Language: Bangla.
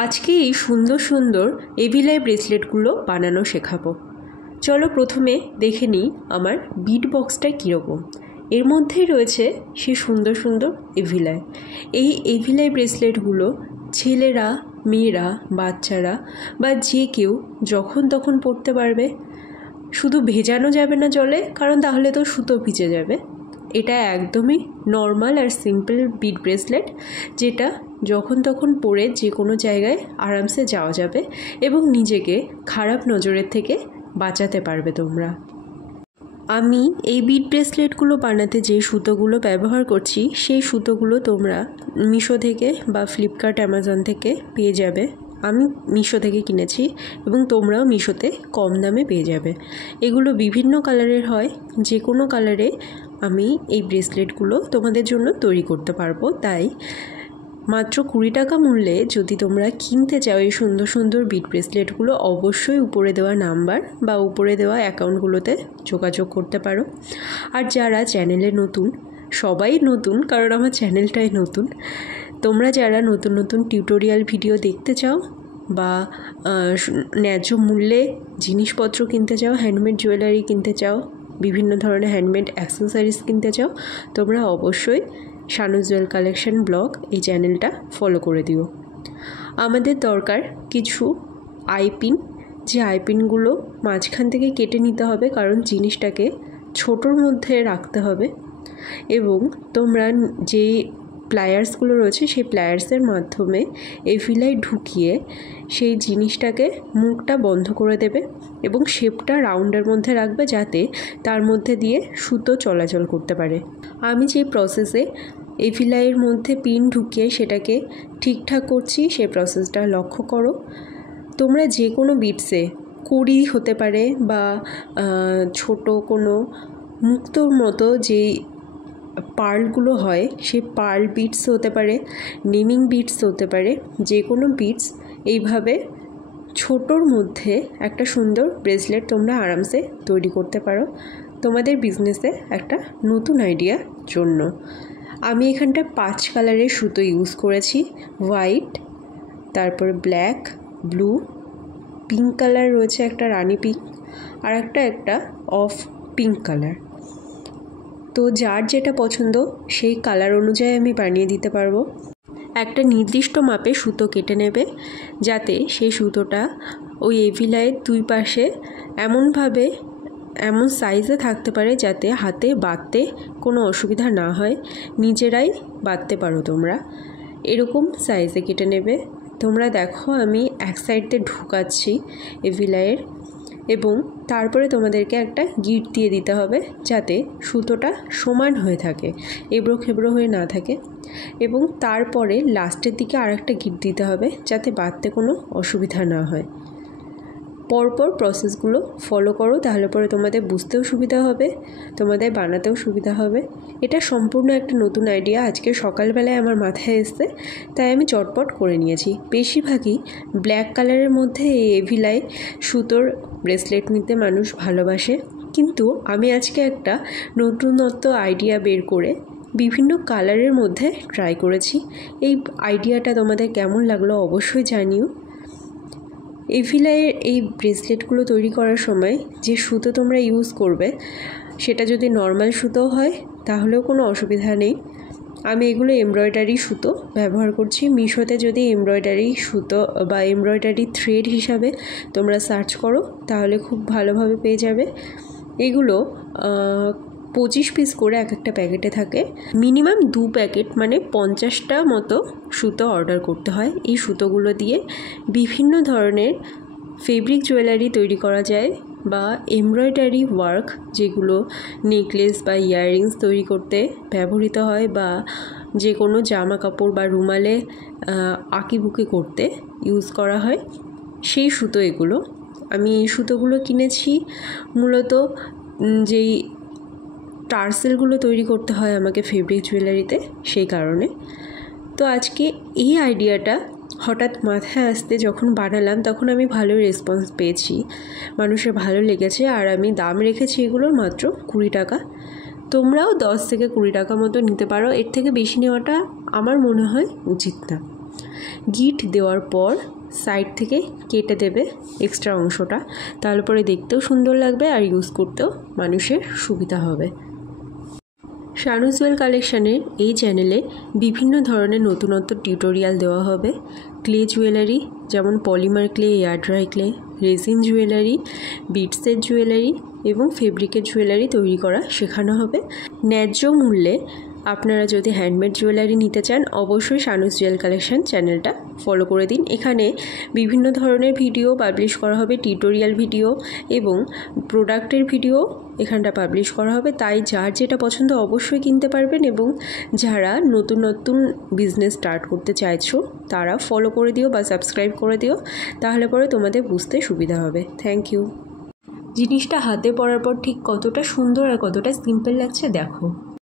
আজকে এই সুন্দর সুন্দর এভিলাই ব্রেসলেটগুলো বানানো শেখাবো। চলো প্রথমে দেখে নিই আমার বিট বক্সটা কীরকম। এর মধ্যেই রয়েছে সেই সুন্দর সুন্দর এভিলাই। এই এভিলাই ব্রেসলেটগুলো ছেলেরা, মেয়েরা, বাচ্চারা বা যে কেউ যখন তখন পরতে পারবে। শুধু ভেজানো যাবে না জলে, কারণ তাহলে তো সুতো ভিজে যাবে। এটা একদমই নর্মাল আর সিম্পল বিট ব্রেসলেট, যেটা যখন তখন পরে যে কোনো জায়গায় আরামসে যাওয়া যাবে এবং নিজেকে খারাপ নজরের থেকে বাঁচাতে পারবে তোমরা। আমি এই বিট ব্রেসলেটগুলো বানাতে যে সুতোগুলো ব্যবহার করছি সেই সুতোগুলো তোমরা মিশো থেকে বা ফ্লিপকার্ট, অ্যামাজন থেকে পেয়ে যাবে। আমি মিশো থেকে কিনেছি এবং তোমরাও মিশোতে কম দামে পেয়ে যাবে। এগুলো বিভিন্ন কালারের হয়, যে কোনো কালারে আমি এই ব্রেসলেটগুলো তোমাদের জন্য তৈরি করতে পারবো। তাই মাত্র 20 টাকা মূল্যে যদি তোমরা কিনতে চাও এই সুন্দর সুন্দর বিট ব্রেসলেটগুলো, অবশ্যই উপরে দেওয়া নাম্বার বা উপরে দেওয়া অ্যাকাউন্টগুলোতে যোগাযোগ করতে পারো। আর যারা চ্যানেলে নতুন, সবাই নতুন কারণ আমার চ্যানেলটাই নতুন, তোমরা যারা নতুন নতুন টিউটোরিয়াল ভিডিও দেখতে চাও বা ন্যায্য মূল্যে জিনিসপত্র কিনতে চাও, হ্যান্ডমেড জুয়েলারি কিনতে চাও, বিভিন্ন ধরনের হ্যান্ডমেড অ্যাক্সেসরিজ কিনতে চাও, তোমরা অবশ্যই শানু জুয়েল কালেকশন ব্লগ এই চ্যানেলটা ফলো করে দিও। আমাদের দরকার কিছু আইপিন, যে আইপিনগুলো মাঝখান থেকে কেটে নিতে হবে কারণ জিনিসটাকে ছোটোর মধ্যে রাখতে হবে, এবং তোমরা যে প্লায়ার্সগুলো রয়েছে সেই প্লায়ার্সের মাধ্যমে এভিলাই ঢুকিয়ে সেই জিনিসটাকে মুখটা বন্ধ করে দেবে এবং শেপটা রাউন্ডের মধ্যে রাখবে যাতে তার মধ্যে দিয়ে সুতো চলাচল করতে পারে। আমি যে প্রসেসে এভিলাইয়ের মধ্যে পিন ঢুকিয়ে সেটাকে ঠিকঠাক করছি সেই প্রসেসটা লক্ষ্য করো। তোমরা যে কোনো বিটসে, কড়ি হতে পারে বা ছোট কোনো মুক্তোর মতো যে পার্লগুলো হয় সেই পার্ল বিটস হতে পারে, নেমিং বিটস হতে পারে, যে কোনো বিটস এইভাবে ছোটোর মধ্যে একটা সুন্দর ব্রেসলেট তোমরা আরামসে তৈরি করতে পারো তোমাদের বিজনেসে একটা নতুন আইডিয়ার জন্য। আমি এখানটা 5 কালারের সুতো ইউজ করেছি, হোয়াইট, তারপরে ব্ল্যাক, ব্লু, পিঙ্ক কালার রয়েছে একটা, রানি পিঙ্ক, আর একটা অফ পিঙ্ক কালার। তো যার যেটা পছন্দ সেই কালার অনুযায়ী আমি বানিয়ে দিতে পারবো। একটা নির্দিষ্ট মাপে সুতো কেটে নেবে যাতে সেই সুতোটা ওই এভিলাইয়ের দুই পাশে এমনভাবে, এমন সাইজে থাকতে পারে যাতে হাতে বাঁধতে কোনো অসুবিধা না হয়, নিজেরাই বাঁধতে পারো তোমরা। এরকম সাইজে কেটে নেবে। তোমরা দেখো আমি এক সাইড দিয়ে ঢুকাচ্ছি এভিলাইয়ের, এবং তারপরে তোমাদেরকে একটা গিট দিয়ে দিতে হবে যাতে সুতোটা সমান হয়ে থাকে, এবড়ো খেবড়ো হয়ে না থাকে, এবং তারপরে লাস্টের দিকে আরেকটা গিট দিতে হবে যাতে বাঁধতে কোনো অসুবিধা না হয়। পরপর প্রসেসগুলো ফলো করো, তাহলে পরে তোমাদের বুঝতেও সুবিধা হবে, তোমাদের বানাতেও সুবিধা হবে। এটা সম্পূর্ণ একটা নতুন আইডিয়া, আজকে সকালবেলায় আমার মাথায় এসছে, তাই আমি চটপট করে নিয়েছি। বেশিরভাগই ব্ল্যাক কালারের মধ্যে এই এভিলাই সুতোর ব্রেসলেট নিতে মানুষ ভালোবাসে, কিন্তু আমি আজকে একটা নতুনত্ব আইডিয়া বের করে বিভিন্ন কালারের মধ্যে ট্রাই করেছি। এই আইডিয়াটা তোমাদের কেমন লাগলো অবশ্যই জানিও। এভিলাইয়ের এই ব্রেসলেটগুলো তৈরি করার সময় যে সুতো তোমরা ইউজ করবে সেটা যদি নর্মাল সুতো হয় তাহলেও কোনো অসুবিধা নেই। আমি এগুলো এমব্রয়ডারি সুতো ব্যবহার করছি। মিশোতে যদি এমব্রয়ডারি সুতো বা এমব্রয়ডারি থ্রেড হিসাবে তোমরা সার্চ করো তাহলে খুব ভালোভাবে পেয়ে যাবে। এগুলো 25 পিস করে একটা প্যাকেটে থাকে, মিনিমাম 2 প্যাকেট মানে 50টা মতো সুতো অর্ডার করতে হয়। এই সুতোগুলো দিয়ে বিভিন্ন ধরনের ফেব্রিক জুয়েলারি তৈরি করা যায় বা এমব্রয়ডারি ওয়ার্ক, যেগুলো নেকলেস বা ইয়াররিংস তৈরি করতে ব্যবহৃত হয় বা যে কোনো জামা কাপড় বা রুমালে আঁকিবুকি করতে ইউজ করা হয়, সেই সুতো এগুলো। আমি এই সুতোগুলো কিনেছি মূলত যেই টার্সেলগুলো তৈরি করতে হয় আমাকে ফেব্রিক জুয়েলারিতে, সেই কারণে। তো আজকে এই আইডিয়াটা হঠাৎ মাথায় আসতে যখন বানালাম তখন আমি ভালো রেসপন্স পেয়েছি, মানুষের ভালো লেগেছে, আর আমি দাম রেখেছি এগুলোর মাত্র 20 টাকা। তোমরাও 10 থেকে 20 টাকা মতো নিতে পারো, এর থেকে বেশি নেওয়াটা আমার মনে হয় উচিত না। গিট দেওয়ার পর সাইড থেকে কেটে দেবে এক্সট্রা অংশটা, তাহলে পরে দেখতেও সুন্দর লাগবে আর ইউজ করতেও মানুষের সুবিধা হবে। শানু জুয়েল কালেকশানের এই চ্যানেলে বিভিন্ন ধরনের নতুনত্ব টিউটোরিয়াল দেওয়া হবে। ক্লে জুয়েলারি যেমন polymer clay, air dry clay, resin jewellery, বিটসের জুয়েলারি এবং ফেব্রিকের জুয়েলারি তৈরি করা শেখানো হবে। ন্যায্য মূল্যে আপনারা যদি হ্যান্ডমেড জুয়েলারি নিতে চান অবশ্যই শানু জুয়েল কালেকশন চ্যানেলটা ফলো করে দিন। এখানে বিভিন্ন ধরনের ভিডিও পাবলিশ করা হবে, টিউটোরিয়াল ভিডিও এবং প্রোডাক্টের ভিডিও এখানটা পাবলিশ করা হবে। তাই যার যেটা পছন্দ অবশ্যই কিনতে পারবেন, এবং যারা নতুন নতুন বিজনেস স্টার্ট করতে চাইছো তারা ফলো করে দিও বা সাবস্ক্রাইব করে দিও, তাহলে পরে তোমাদের বুঝতে সুবিধা হবে। Thank you. জিনিসটা হাতে পরার পর ঠিক কতটা সুন্দর আর কতটা সিম্পল লাগছে দেখো।